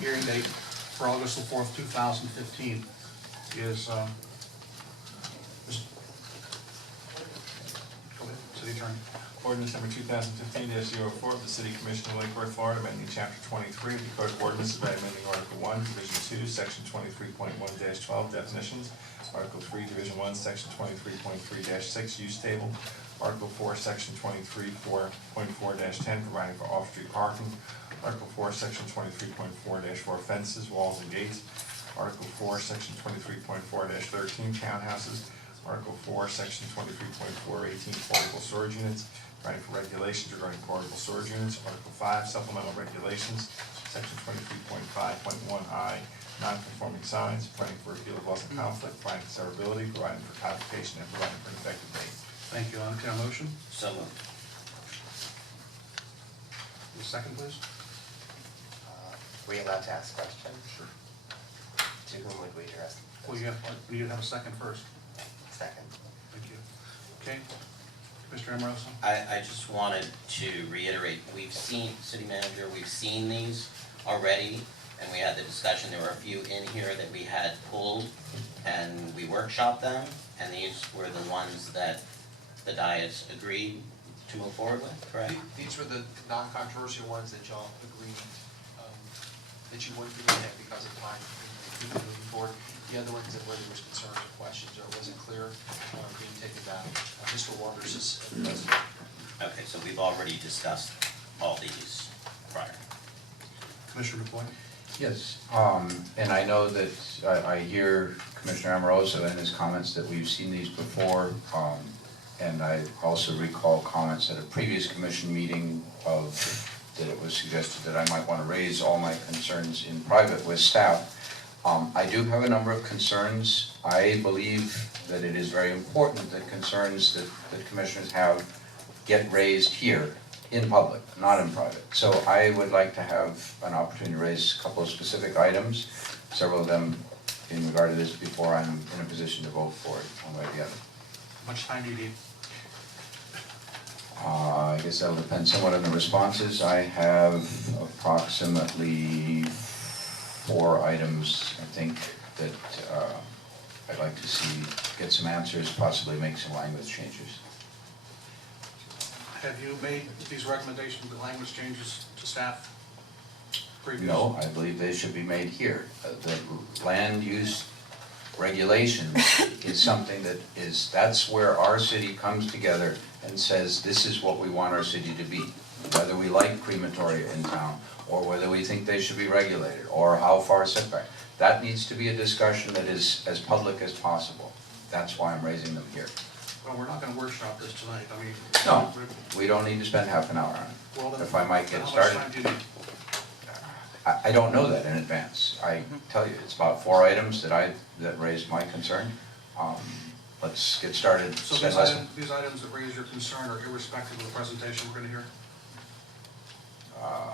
hearing date for August the 4th, 2015 is, go ahead, City Attorney. Ordinance number 2015-04 of the City Commission of Lake Worth, Florida, amending Chapter 23 of the Code of Ordinances by amending Article 1, Division 2, Section 23.1-12, Definitions, Article 3, Division 1, Section 23.3-6, Use Table, Article 4, Section 23.4-10, providing for off-street parking, Article 4, Section 23.4-4, Fences, Walls, and Gates, Article 4, Section 23.4-13, Townhouses, Article 4, Section 23.418, portable storage units, providing for regulations regarding portable storage units. Article 5, supplemental regulations, Section 23.5.1I, non-conforming signs, providing for repeal of loss of conflict, providing for severability, providing for codification, and providing for an effective date. Thank you. I'll entertain a motion. So moved. The second, please. Were you allowed to ask questions? Sure. To whom would we address? Well, you have a second first. Second. Thank you. Okay. Mr. Amoroso? I just wanted to reiterate, we've seen, City Manager, we've seen these already, and we had the discussion, there were a few in here that we had pulled, and we workshopped them, and these were the ones that the dais agreed to move forward with, correct? These were the non-controversial ones that y'all agreed, that you wouldn't do that because of time, moving forward. The other ones that where there was concerns or questions or wasn't clear, being taken back. Mr. Waters is president. Okay, so we've already discussed all these prior. Commissioner McCoy? Yes, and I know that I hear Commissioner Amoroso in his comments that we've seen these before, and I also recall comments at a previous commission meeting that it was suggested that I might want to raise all my concerns in private with staff. I do have a number of concerns. I believe that it is very important that concerns that commissioners have get raised here in public, not in private. So I would like to have an opportunity to raise a couple of specific items, several of them in regard to this before I'm in a position to vote for it one way or the other. How much time do you need? I guess that'll depend somewhat on the responses. I have approximately 4 items, I think, that I'd like to see get some answers, possibly make some language changes. Have you made these recommendations, the language changes to staff previously? No, I believe they should be made here. The land use regulations is something that's where our city comes together and says, this is what we want our city to be. Whether we like crematoria in town, or whether we think they should be regulated, or how far setback. That needs to be a discussion that is as public as possible. That's why I'm raising them here. Well, we're not going to workshop this tonight. I mean... No, we don't need to spend half an hour on it. Well, then, If I might get how started. much time do you need? I don't know that in advance. I tell you, it's about 4 items that raised my concern. Let's get started. So Spend these less items that raise your concern are irrespective of the presentation we're going to hear?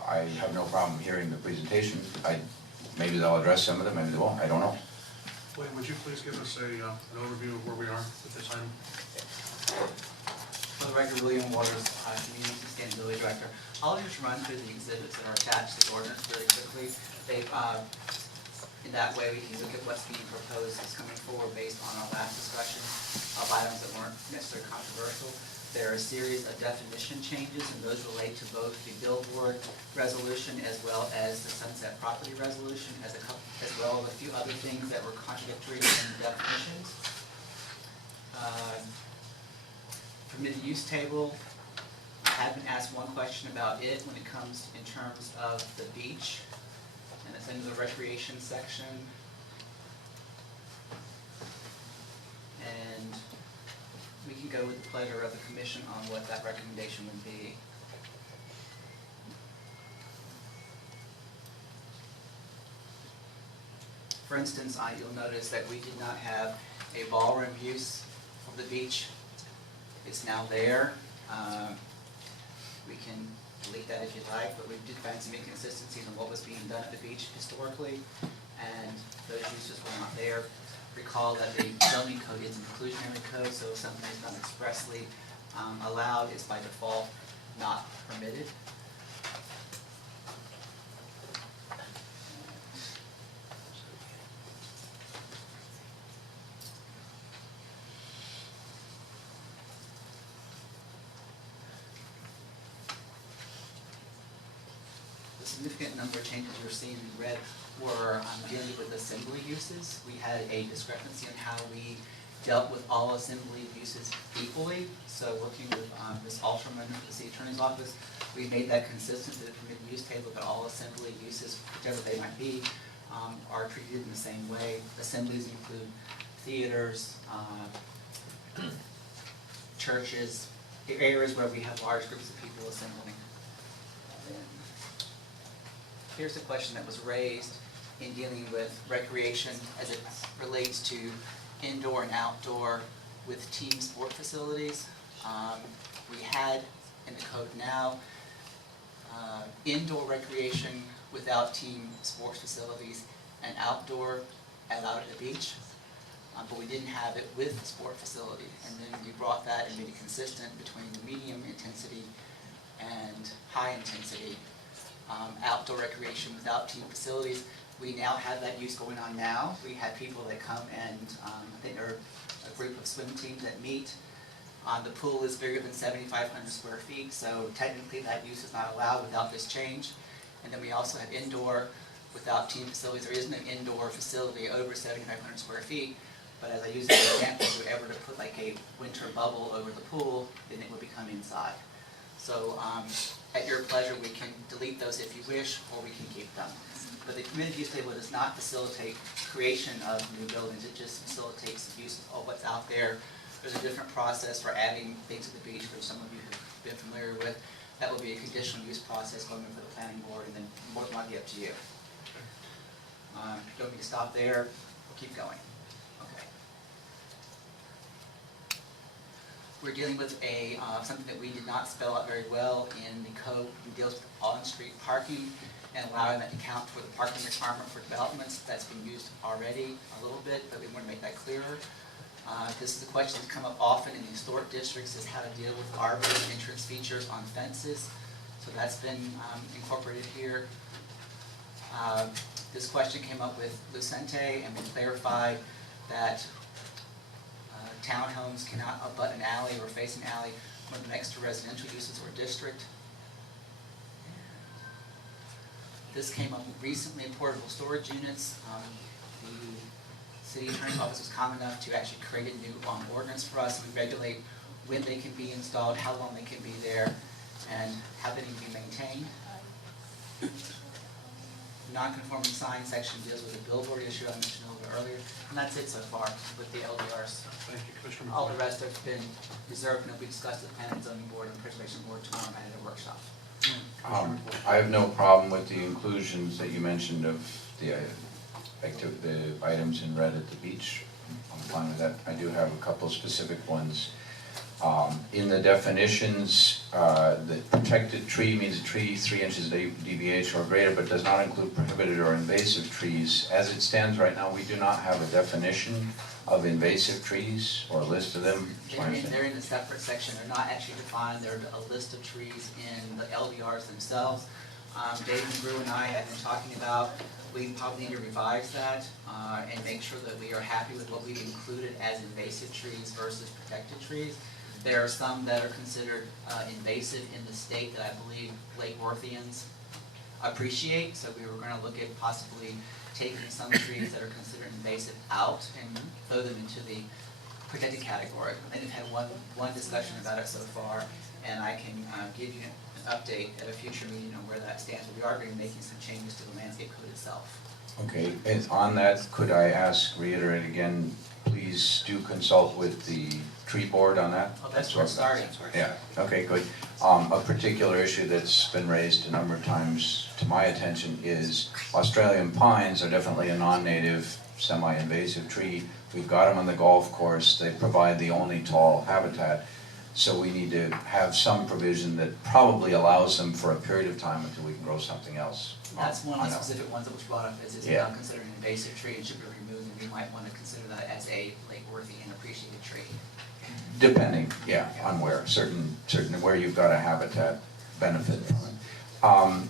I have no problem hearing the presentation. Maybe they'll address some of them, maybe they won't, I don't know. William, would you please give us an overview of where we are with this item? For the record, William Waters, Community Sustainability Director. I'll just run through the exhibits that are attached to the ordinance really quickly. In that way, we can look at what's being proposed as coming forward based on our last discussion of items that weren't necessarily controversial. There are a series of definition changes, and those relate to both the billboard resolution as well as the sunset property resolution, as well as a few other things that were contradictory in the definitions. Permitted use table, I have been asked one question about it when it comes in terms of the beach, and it's in the recreation section. And we can go with the pleasure of the commission on what that recommendation would be. For instance, you'll notice that we did not have a ballroom use of the beach. It's now there. We can delete that if you'd like, but we did find some inconsistencies in what was being done at the beach historically, and those uses were not there. Recall that the zoning code is an inclusionary code, so if something is not expressly allowed, it's by default not permitted. significant number of changes you're seeing in red were dealing with assembly uses. We had a discrepancy in how we dealt with all assembly uses equally. So working with Ms. Alterman of the City Attorney's Office, we made that consistent to the permitted use table that all assembly uses, whichever they might be, are treated in the same way. Assemblies include theaters, churches, areas where we have large groups of people assembling. Here's a question that was raised in dealing with recreation as it relates to indoor and outdoor with team sport facilities. We had in the code now indoor recreation without team sports facilities and outdoor allowed at the beach, but we didn't have it with the sport facility. And then we brought that and made it consistent between the medium intensity and high intensity outdoor recreation without team facilities. We now have that use going on now. We have people that come and I think there are a group of swim teams that meet. The pool is bigger than 7,500 square feet, so technically that use is not allowed without this change. And then we also have indoor without team facilities. There isn't an indoor facility over 7,500 square feet, but as I use as an example, if we were ever to put like a winter bubble over the pool, then it would become inside. So at your pleasure, we can delete those if you wish, or we can keep them. But the permitted use table does not facilitate creation of new buildings, it just facilitates the use of what's out there. There's a different process for adding things to the beach, which some of you have been familiar with. That will be a conditional use process going before the planning board, and then more than likely up to you. Don't need to stop there, we'll keep going. Okay. We're dealing with a something that we did not spell out very well in the code. It deals with on-street parking and allowing that to count for the parking requirement for developments. That's been used already a little bit, but we want to make that clearer. This is a question that's come up often in the historic districts, is how to deal with arboretum entrance features on fences. So that's been incorporated here. This question came up with Lucente, and we clarified that townhomes cannot abut an alley or face an alley when next to residential uses or district. This came up recently in portable storage units. The City Attorney's Office was common enough to actually create a new ordinance for us. We regulate when they can be installed, how long they can be there, and how they need to be maintained. Non-conforming sign section deals with the billboard issue I mentioned a little bit earlier, and that's it so far with the LDRs. Thank you, Commissioner All the McCoy. rest have been reserved and will be discussed at the Planning and Zoning Board and Preservation Board tomorrow night at a workshop. I have no problem with the inclusions that you mentioned of the items in red at the beach. I'm fine with that. I do have a couple specific ones. In the definitions, the protected tree means a tree 3 inches DBH or greater, but does not include prohibited or invasive trees. As it stands right now, we do not have a definition of invasive trees or a list of them. They're in a separate section. They're not actually defined. They're a list of trees in the LDRs themselves. Dave and Brew and I have been talking about, we probably need to revise that and make sure that we are happy with what we've included as invasive trees versus protected trees. There are some that are considered invasive in the state that I believe Lake Worthians appreciate, so we were going to look at possibly taking some trees that are considered invasive out and throw them into the protected category. I think I've had one discussion about it so far, and I can give you an update at a future meeting on where that stands. We are going to be making some changes to the landscape code itself. Okay, and on that, could I reiterate again, please do consult with the tree board on that? Oh, that's where it started. Yeah, okay, good. A particular issue that's been raised a number of times to my attention is Australian pines are definitely a non-native, semi-invasive tree. We've got them on the golf course. They provide the only tall habitat. So we need to have some provision that probably allows them for a period of time until we can grow something else. That's one of the I know. specific ones that was brought up, is it's Yeah. now considered an invasive tree and should be removed, and we might want to consider that as a lake-worthy and appreciated tree. Depending, yeah, on where, certain where you've got a habitat benefit from it.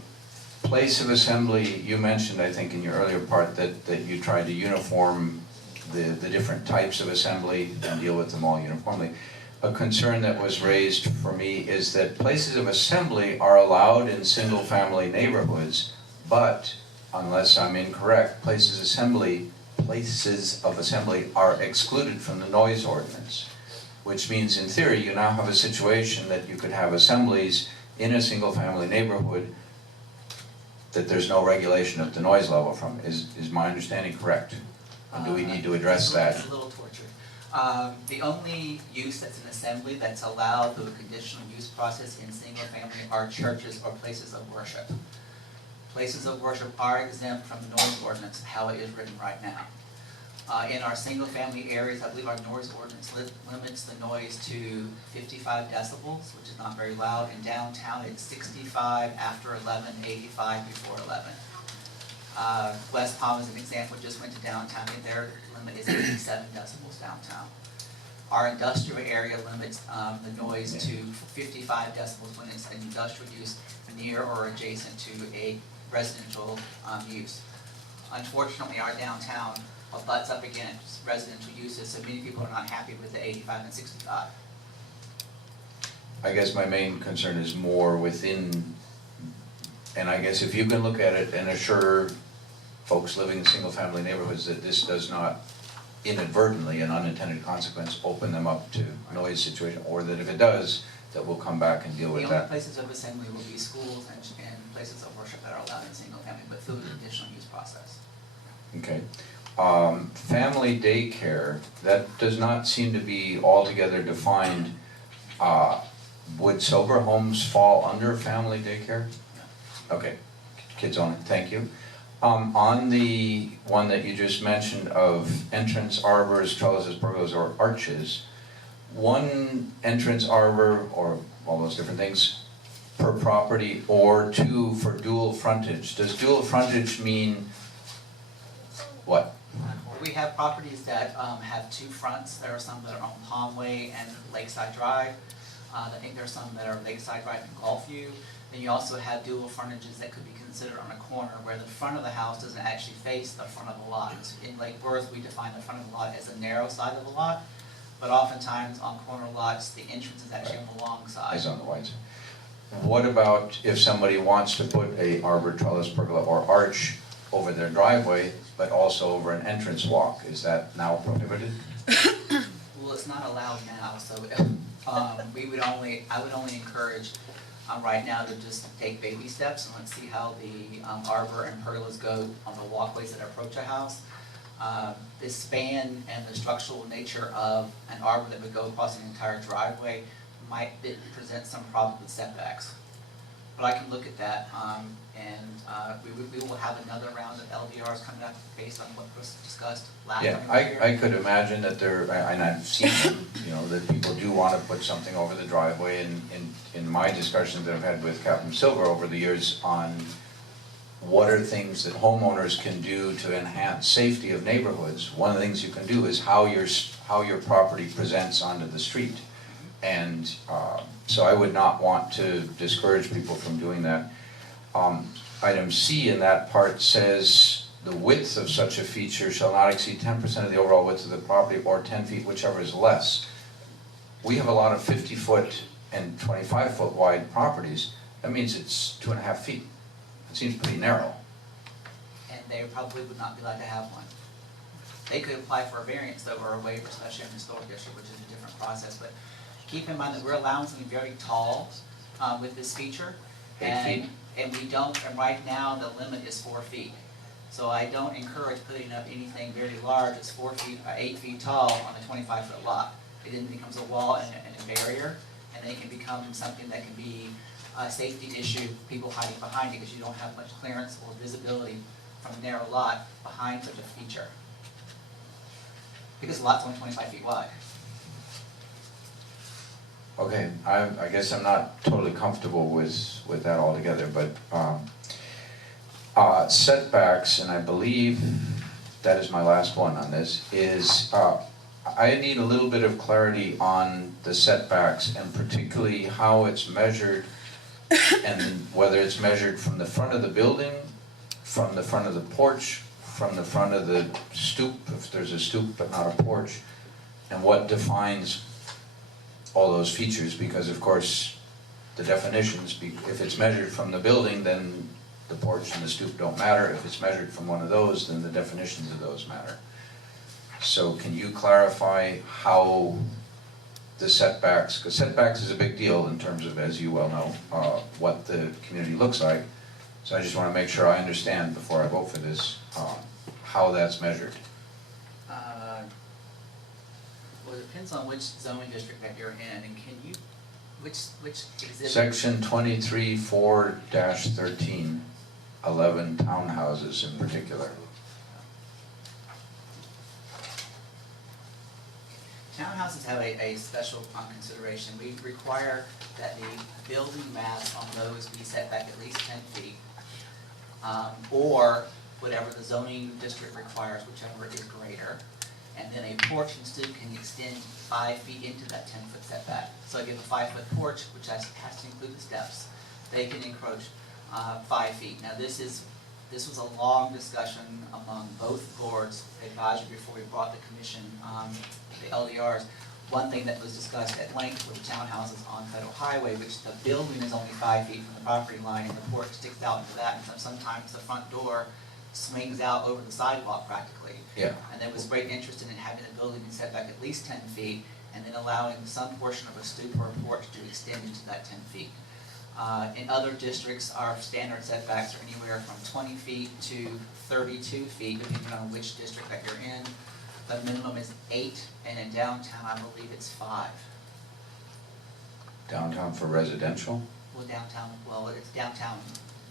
Place of assembly, you mentioned, I think, in your earlier part that you tried to uniform the different types of assembly and deal with them all uniformly. A concern that was raised for me is that places of assembly are allowed in single-family neighborhoods, But unless I'm incorrect, places of assembly are excluded from the noise ordinance, which means in theory, you now have a situation that you could have assemblies in a single-family neighborhood that there's no regulation of the noise level from. Is my understanding correct? And do we need to address that? It's a little tortured. The only use that's an assembly that's allowed through a conditional use process in single family are churches or places of worship. Places of worship are exempt from the noise ordinance, how it is written right now. In our single family areas, I believe our noise ordinance limits the noise to 55 decibels, which is not very loud. In downtown, it's 65 after 11, 85 before 11. West Palm, as an example, just went to downtown, and their limit is 87 decibels downtown. Our industrial area limits the noise to 55 decibels when it's an industrial use near or adjacent to a residential use. Unfortunately, our downtown butts up against residential uses, so many people are not happy with the 85 and 65. I guess my main concern is more within, and I guess if you can look at it and assure folks living in single-family neighborhoods that this does not inadvertently, an unintended consequence, open them up to noise situation, or that if it does, that we'll come back and deal with The only that. places of assembly will be schools and places of worship that are allowed in single family, but through the conditional use process. Okay. Family daycare, that does not seem to be altogether defined. Would sober homes fall under family daycare? Okay, kids only, thank you. On the one that you just mentioned of entrance arbors, trellises, pergolas, or arches, one entrance arbor, or all those different things, per property, or two for dual frontage. Does dual frontage mean what? We have properties that have two fronts. There are some that are on Palmway and Lakeside Drive. I think there are some that are Lakeside Drive and Gulfview. Then you also have dual frontages that could be considered on a corner where the front of the house doesn't actually face the front of the lot. In Lake Worth, we define the front of the lot as a narrow side of the lot, but oftentimes on corner lots, the entrance is actually on the long side. Is on the wide side. What about if somebody wants to put a arbor, trellis, pergola, or arch over their driveway, but also over an entrance walk? Is that now prohibited? Well, it's not allowed now, so I would only encourage right now to just take baby steps, and let's see how the arbor and pergolas go on the walkways that approach a house. The span and the structural nature of an arbor that would go across an entire driveway might present some problem with setbacks. But I can look at that, and we will have another round of LDRs coming up based on what was discussed last Yeah, time we were here. I could imagine that there, and I've seen them, that people do want to put something over the driveway, and in my discussions that I've had with Captain Silver over the years on what are things that homeowners can do to enhance safety of neighborhoods, one of the things you can do is how your property presents onto the street. And so I would not want to discourage people from doing that. Item C in that part says the width of such a feature shall not exceed 10% of the overall width of the property, or 10 feet, whichever is less. We have a lot of 50-foot and 25-foot wide properties. That means it's 2.5 feet. It seems pretty narrow. And they probably would not be allowed to have one. They could apply for a variance though, or a waiver, especially in the historic district, which is a different process. But keep in mind that we're allowing something very tall with this feature. 8 feet. And we don't, and right now the limit is 4 feet. So I don't encourage putting up anything very large that's 4 feet, 8 feet tall on a 25-foot lot. It then becomes a wall and a barrier, and then it can become something that can be a safety issue, people hiding behind it because you don't have much clearance or visibility from a narrow lot behind such a feature. Because the lot's only 25 feet wide. Okay, I guess I'm not totally comfortable with that altogether, but setbacks, and I believe that is my last one on this, is I need a little bit of clarity on the setbacks, and particularly how it's measured, and whether it's measured from the front of the building, from the front of the porch, from the front of the stoop, if there's a stoop but not a porch, and what defines all those features, because of course the definitions, if it's measured from the building, then the porch and the stoop don't matter. If it's measured from one of those, then the definitions of those matter. So can you clarify how the setbacks, because setbacks is a big deal in terms of, as you well know, what the community looks like. So I just want to make sure I understand before I vote for this, how that's measured. Well, it depends on which zoning district that you're in, and can you, which exhibit? Section 23-4-13, 11 townhouses in particular. Townhouses have a special consideration. We require that the building mass on those be set back at least 10 feet, or whatever the zoning district requires, whichever is greater. And then a porch and stoop can extend 5 feet into that 10-foot setback. So if you have a 5-foot porch, which has to include the steps, they can encroach 5 feet. Now this was a long discussion among both boards, advisory before we brought the commission, the LDRs. One thing that was discussed at length were the townhouses on Federal Highway, which the building is only 5 feet from the property line and the porch sticks out into that. And sometimes the front door swings out over the sidewalk practically. Yeah. And there was great interest in having the building set back at least 10 feet and then allowing some portion of a stoop or a porch to extend into that 10 feet. In other districts, our standard setbacks are anywhere from 20 feet to 32 feet, depending on which district that you're in. The minimum is 8, and in downtown, I believe it's 5. Downtown for residential? Well, it's downtown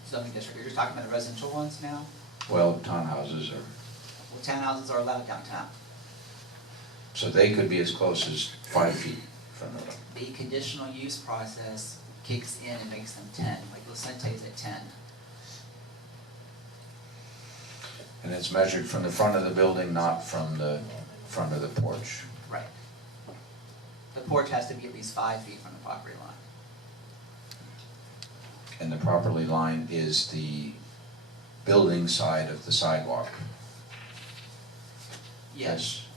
zoning district. You're just talking about the residential ones now? Well, townhouses are, Well, townhouses are allowed downtown. so they could be as close as 5 feet from the, The conditional use process kicks in and makes them 10, like Lucente's at 10. and it's measured from the front of the building, not from the front of the porch. Right. The porch has to be at least 5 feet from the property line. And the property line is the building side of the sidewalk. Yes.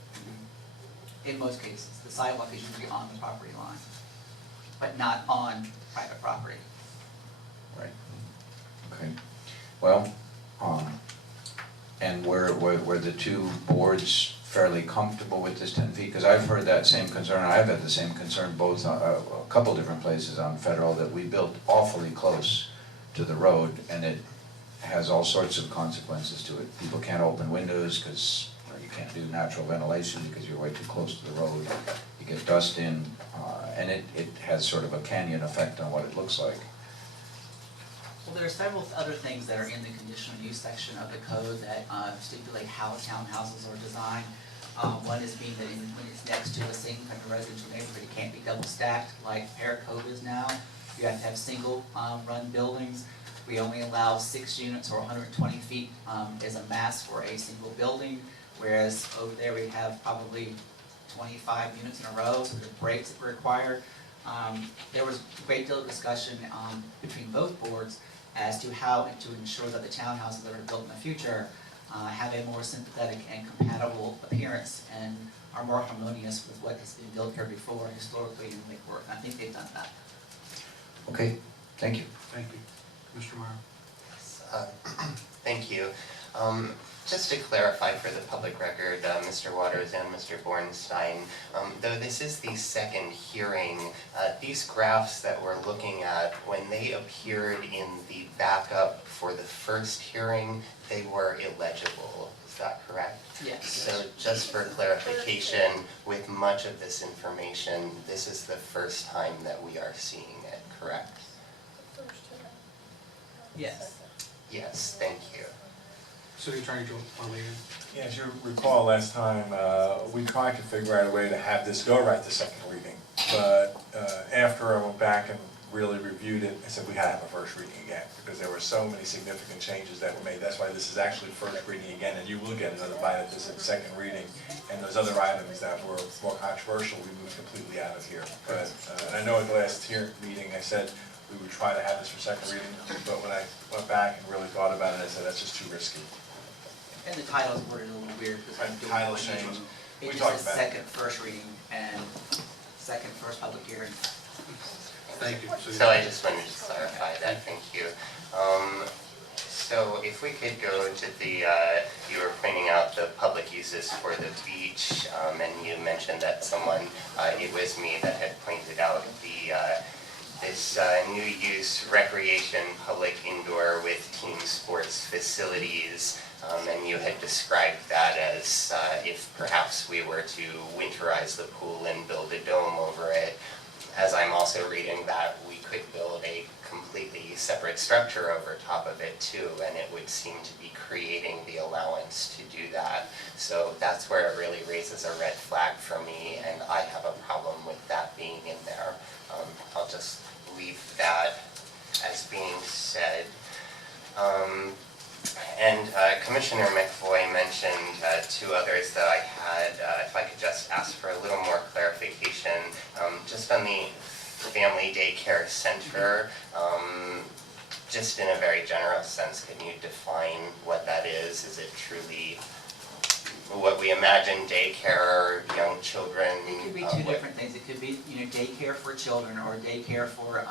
In most cases, the sidewalk is usually on the property line, but not on private property. Right. Okay. Well, and were the two boards fairly comfortable with this 10 feet? Because I've heard that same concern, I've had the same concern both, a couple different places on Federal, that we built awfully close to the road, and it has all sorts of consequences to it. People can't open windows because you can't do natural ventilation because you're way too close to the road. You get dust in, and it has sort of a canyon effect on what it looks like. Well, there are several other things that are in the conditional use section of the code that stipulate how townhouses are designed. One is being that when it's next to a single kind of residential neighborhood, it can't be double stacked like Pear Cove is now. You have to have single run buildings. We only allow 6 units or 120 feet as a mass for a single building, whereas over there we have probably 25 units in a row, so there's breaks that were required. There was a great deal of discussion between both boards as to how to ensure that the townhouses that are built in the future have a more sympathetic and compatible appearance and are more harmonious with what has been built here before historically in Lake Worth. And I think they've done that. Okay, thank you. Thank you. Mr. Meyer? Thank you. Just to clarify for the public record, Mr. Waters and Mr. Bornstein, though this is the second hearing, these graphs that we're looking at, when they appeared in the backup for the first hearing, they were illegible. Is that correct? Yes. So just for clarification, with much of this information, this is the first time that we are seeing it, correct? Yes. Yes, thank you. City Attorney Joe Marley. Yeah, as you recall, last time, we tried to figure out a way to have this go right the second reading. But after I went back and really reviewed it, I said we had to have a first reading again, because there were so many significant changes that were made. That's why this is actually first reading again, and you will get another bite at this at second reading. And those other items that were more controversial, we moved completely out of here. But and I know at the last meeting, I said we would try to have this for second reading, but when I went back and really thought about it, I said that's just too risky. And the title's worded a little weird because Right, I'm doing title one change. usual. We It just talked says about it. second first reading and second first public hearing. Thank you. So I just wanted to clarify that, thank you. So if we could go to the, you were pointing out the public uses for the beach, and you mentioned that someone, it was me that had pointed out the, this new use recreation public indoor with team sports facilities, and you had described that as if perhaps we were to winterize the pool and build a dome over it. As I'm also reading that, we could build a completely separate structure over top of it too, and it would seem to be creating the allowance to do that. So that's where it really raises a red flag for me, and I have a problem with that being in there. I'll just leave that as being said. And Commissioner McFoy mentioned two others that I had, if I could just ask for a little more clarification. Just on the family daycare center, just in a very general sense, can you define what that is? Is it truly what we imagine daycare, young children? It could be two different things. It could be, daycare for children or daycare for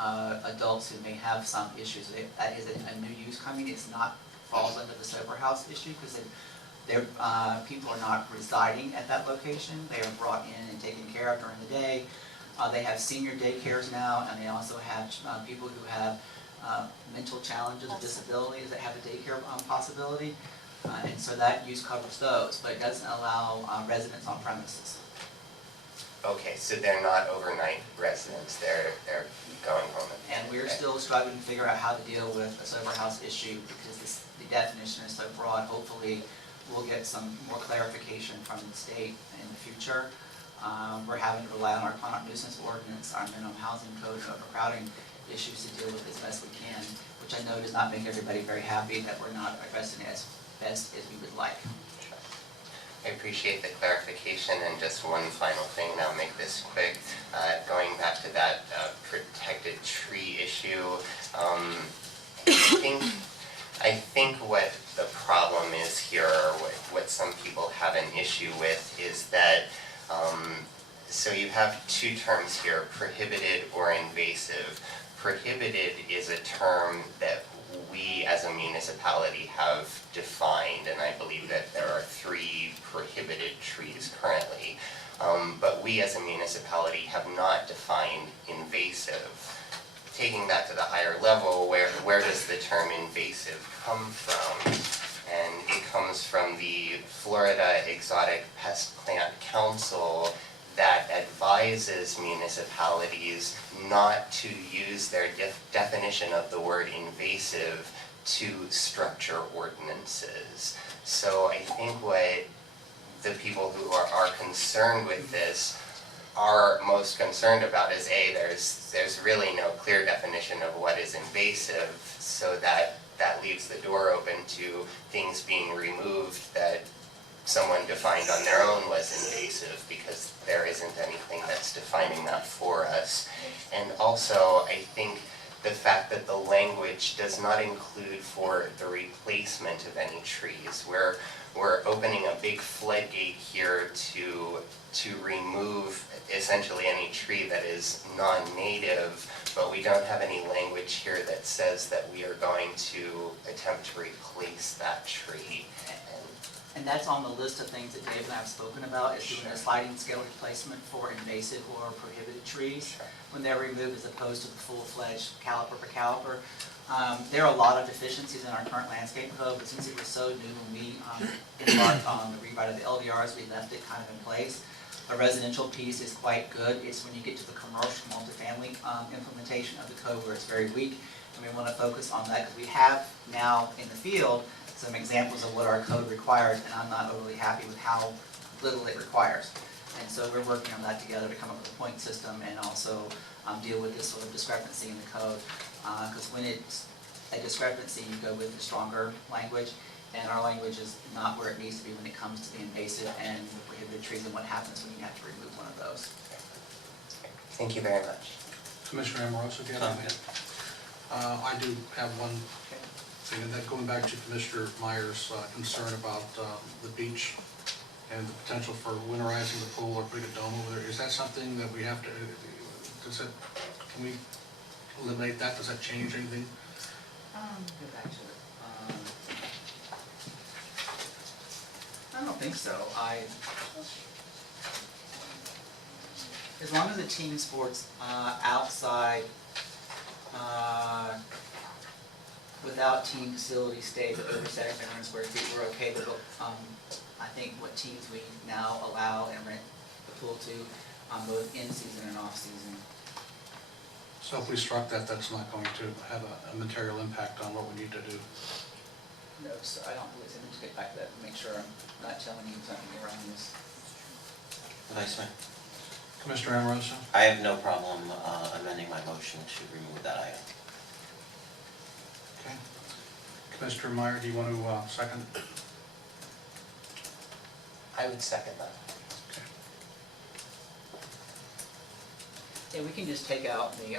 adults who may have some issues. That is a new use coming. It's not falls under the sober house issue because people are not residing at that location. They are brought in and taken care of during the day. They have senior daycares now, and they also have people who have mental challenges or disabilities that have a daycare possibility. And so that use covers those, but it doesn't allow residents on premises. Okay, so they're not overnight residents, they're going home. And we're still struggling to figure out how to deal with a sober house issue because the definition is so broad. Hopefully, we'll get some more clarification from the state in the future. We're having to rely on our chronic nuisance ordinance, our minimum housing code, and overcrowding issues to deal with as best we can, which I know does not make everybody very happy that we're not addressing it as best as we would like. I appreciate the clarification, and just one final thing, and I'll make this quick. Going back to that protected tree issue, I think what the problem is here, or what some people have an issue with, is that so you have two terms here, prohibited or invasive. Prohibited is a term that we as a municipality have defined, and I believe that there are 3 prohibited trees currently. But we as a municipality have not defined invasive. Taking that to the higher level, where does the term invasive come from? And it comes from the Florida Exotic Pest Plant Council that advises municipalities not to use their definition of the word invasive to structure ordinances. So I think what the people who are concerned with this are most concerned about is there's really no clear definition of what is invasive, so that leaves the door open to things being removed that someone defined on their own was invasive, because there isn't anything that's defining that for us. And also, I think the fact that the language does not include for the replacement of any trees. We're opening a big floodgate here to remove essentially any tree that is non-native, but we don't have any language here that says that we are going to attempt to replace that tree. And that's on the list of things that Dave and I have spoken about, is doing a sliding scale replacement for invasive or prohibited trees when they're removed, as opposed to the full-fledged caliper per caliper. There are a lot of deficiencies in our current landscape code, but since it was so new when we embarked on the rewrite of the LDRs, we left it kind of in place. A residential piece is quite good. It's when you get to the commercial multifamily implementation of the code where it's very weak, and we want to focus on that because we have now in the field some examples of what our code requires, and I'm not overly happy with how little it requires. And so we're working on that together to come up with a point system and also deal with this sort of discrepancy in the code. Because when it's a discrepancy, you go with the stronger language, and our language is not where it needs to be when it comes to the invasive and the prohibited trees and what happens when you have to remove one of those. Thank you very much. Commissioner Amoroso, do you have anything? I do have one thing, and that going back to Commissioner Meyer's concern about the beach and the potential for winterizing the pool or putting a dome over there. Is that something that we have to, can we eliminate that? Does that change anything? Go back to it. I don't think so. As long as the team sports outside, without team facility stays over 700 square feet, we're okay. But I think what teams we now allow and rent the pool to, both in season and off season. So if we struck that, that's not going to have a material impact on what we need to do. No, so I don't believe so. Let me just get back to that and make sure I'm not telling you something around this. Vice Mayor? Commissioner Amoroso? I have no problem amending my motion to remove that item. Okay. Commissioner Meyer, do you want to second? I would second that. Okay. Yeah, we can just take out the,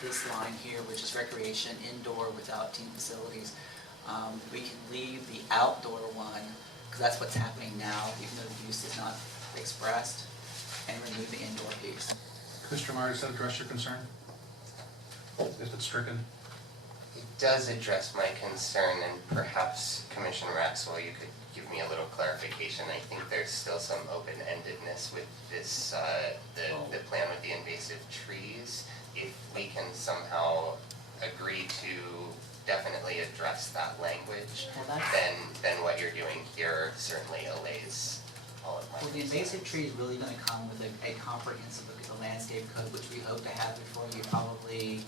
this line here, which is recreation indoor without team facilities. We can leave the outdoor one, because that's what's happening now, even though the use is not expressed, and remove the indoor piece. Commissioner Meyer, does that address your concern? If it's stricken? It does address my concern, and perhaps Commissioner Maxwell, you could give me a little clarification. I think there's still some open-endedness with this, the plan with the invasive trees. If we can somehow agree to definitely address that language, Well, that's- then what you're doing here certainly allays all of my Well, the concerns. invasive tree is really gonna come with a comprehensive look at the landscape code, which we hope to have before you probably,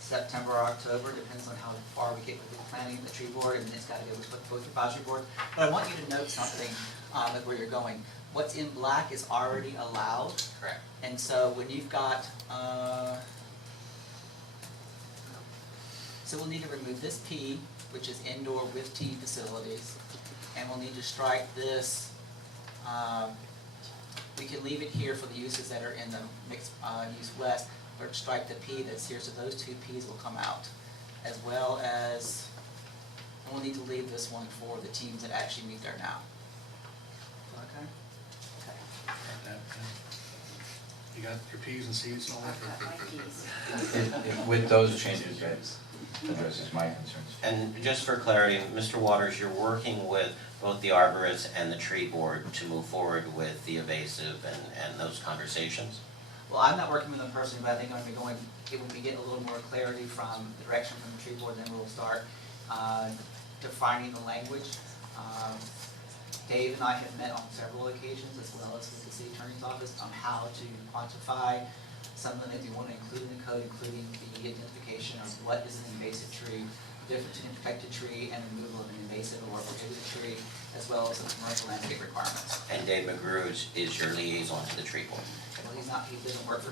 September or October, depends on how far we get with the planning and the tree board, and it's gotta go with both advisory board. But I want you to note something, of where you're going. What's in black is already allowed, Correct. and so when you've got, so we'll need to remove this P, which is indoor with team facilities, and we'll need to strike this, we can leave it here for the uses that are in the mixed, use west, or strike the P that's here, so those two Ps will come out, as well as, and we'll need to leave this one for the teams that actually meet there now. Okay? Okay. You got your Ps and Cs and all that? With those changes, that addresses my concerns. And just for clarity, Mr. Waters, you're working with both the arborists and the tree board to move forward with the invasive and those conversations? Well, I'm not working with them personally, but I think I'm gonna be going, when we get a little more clarity from the direction from the tree board, then we'll start defining the language. Dave and I have met on several occasions, as well as with the city attorney's office, on how to quantify some of the things we want to include in the code, including the identification of what is an invasive tree, the difference between a protected tree and removal of an invasive or prohibited tree, as well as some commercial landscape requirements. And Dave McGrew is your liaison to the tree board? Well, he doesn't work for